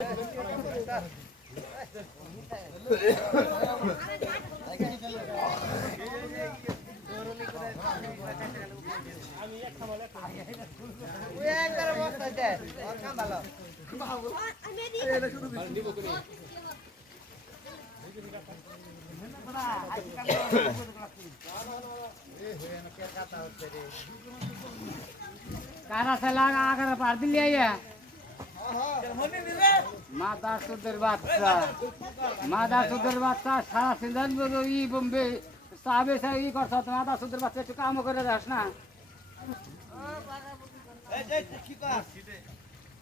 कारा से लगा आकर पार दिल लिया माता सुधर बादशाह सारा सिंधन बोलो ई बम्बे साबे से ई कर सकते माता सुधर बादशाह तो काम करे रहस ना ए जे ठीका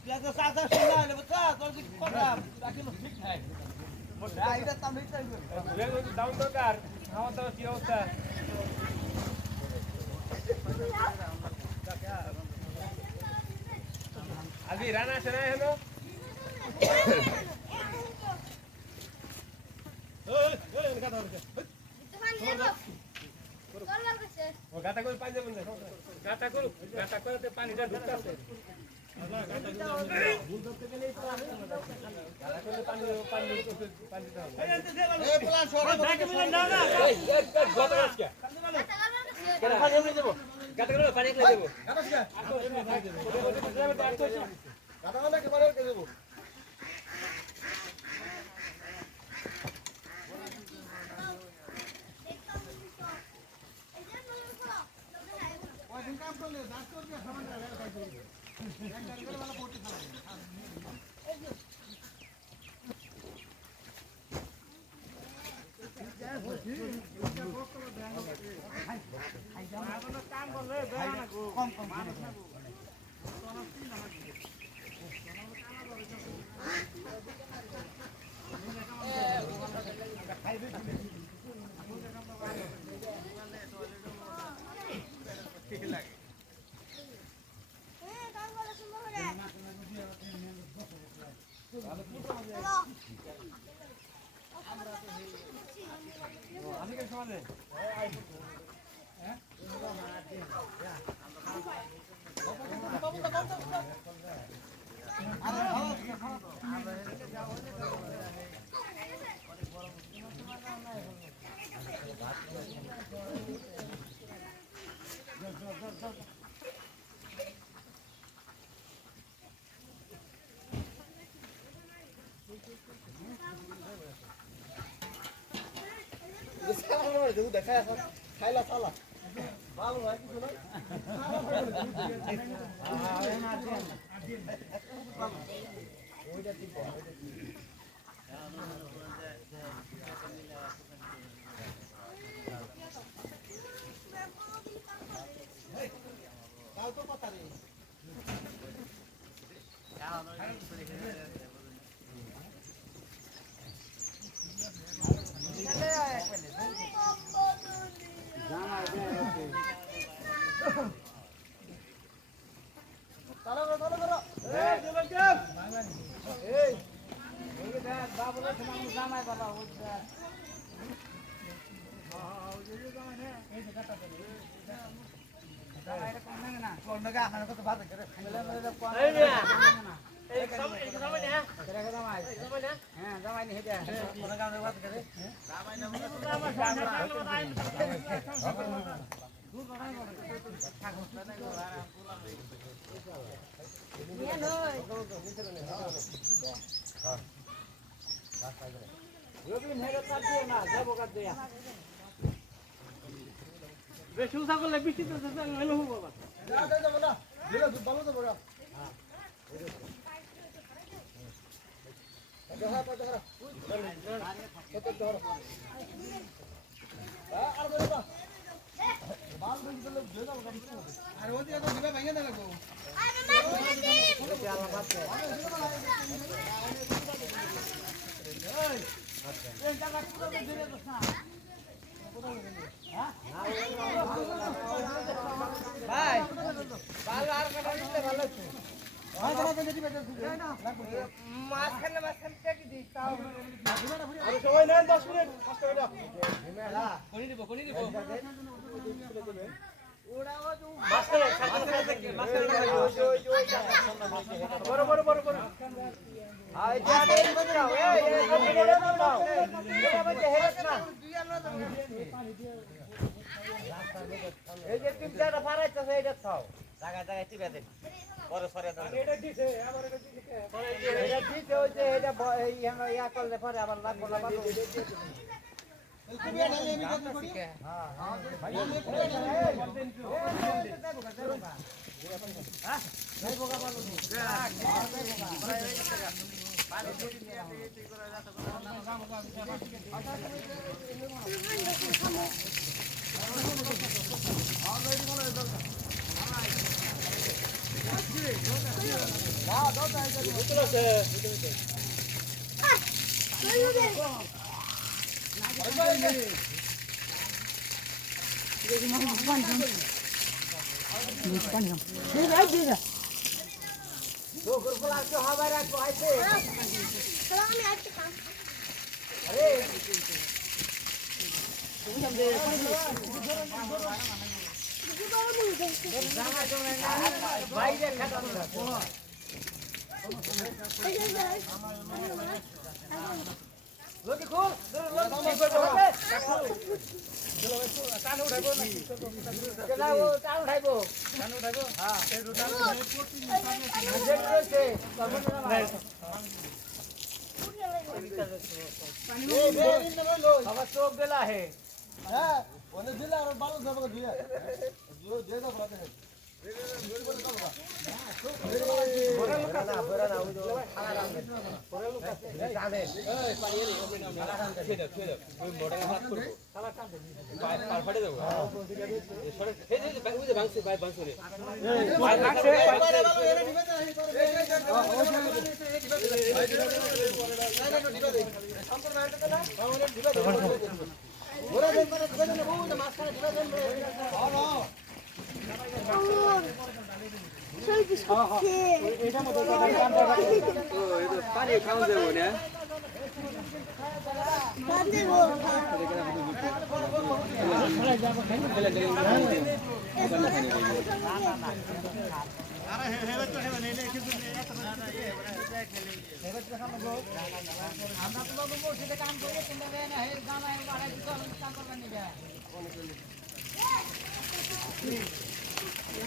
या तो सादा सुना ले बता तो पकड़ा बाकी लो ठीक है मोटा इधर तमिल चल रे डाउन तो कर हां तो की होता अभी राणा से है नो गाता को पानी बंद गाता को ते पानी दा ढुकता है ए प्लान छोड़ ना ए गोतरास क्या केना पानी ले देबो गाता को पानी ले देबो गाता वाला के बारे के देबो देखो देखा है खाइला साला बाल भाई की सुनो ओइटा ठीक है काल तो पता नहीं বেশু ছাগলে বৃষ্টি তো হলো বাবা যা যা যা বলা দিলা ভালো তো বড় হ্যাঁ দেখা পা দেখা কত ধর আর বড় বা বাল বন্ধ করলে দেনা আর ওই দিকে তো দিবা ভাঙে না লাগো আরে মাছ দিদি কি আলা বাত এই এই জায়গা পুরো ধরে বসা ভাই বাল আর কাটা দিতে ভালো আছে ভাই দাও তো দেখি বেটা না মাছ খানে কি দিই তাও আরে সময় নেন 10 মিনিট কষ্ট করে দাও কোনি দিব এই যে তিনটা ফারাইতেছে এটা খাও জায়গা জায়গায় টিপে দেন পরে সরে দেন এটা দিছে আবার এটা দিছে এটা দিছে ওই যে এটা এই ইয়া করলে পরে আবার লাগবে না ভালো তুমি এটা নিয়ে আমি কথা করি হ্যাঁ ভাই হ্যাঁ ভাই বোকা ভালো পানি দিয়ে দিয়ে এই করে যাচ্ছে चौक दिला है जिला और बालू सब दिया जो दे दो बोलते हैं पानी खाऊन जाऊ ना আমরা তো বাবু মসজিদে কাম করি তোমরা দেন না হের গানা এ বাড়াই দিছো আমি কাম করবেন নি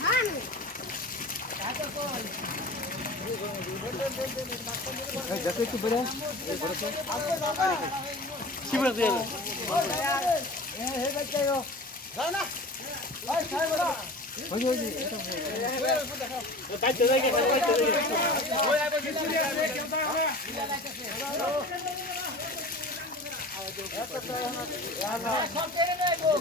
হ্যাঁ দেখো একটু বড় শিবরা দিয়ে হে বাচ্চায়ো যাও না ওই সাই বড় ওই ওই এটা কাটতে যাই কে কাটতে যাই ওই আইবো কিছু দিয়ে আছে কেউ তো হবে সব কেড়ে নেই গো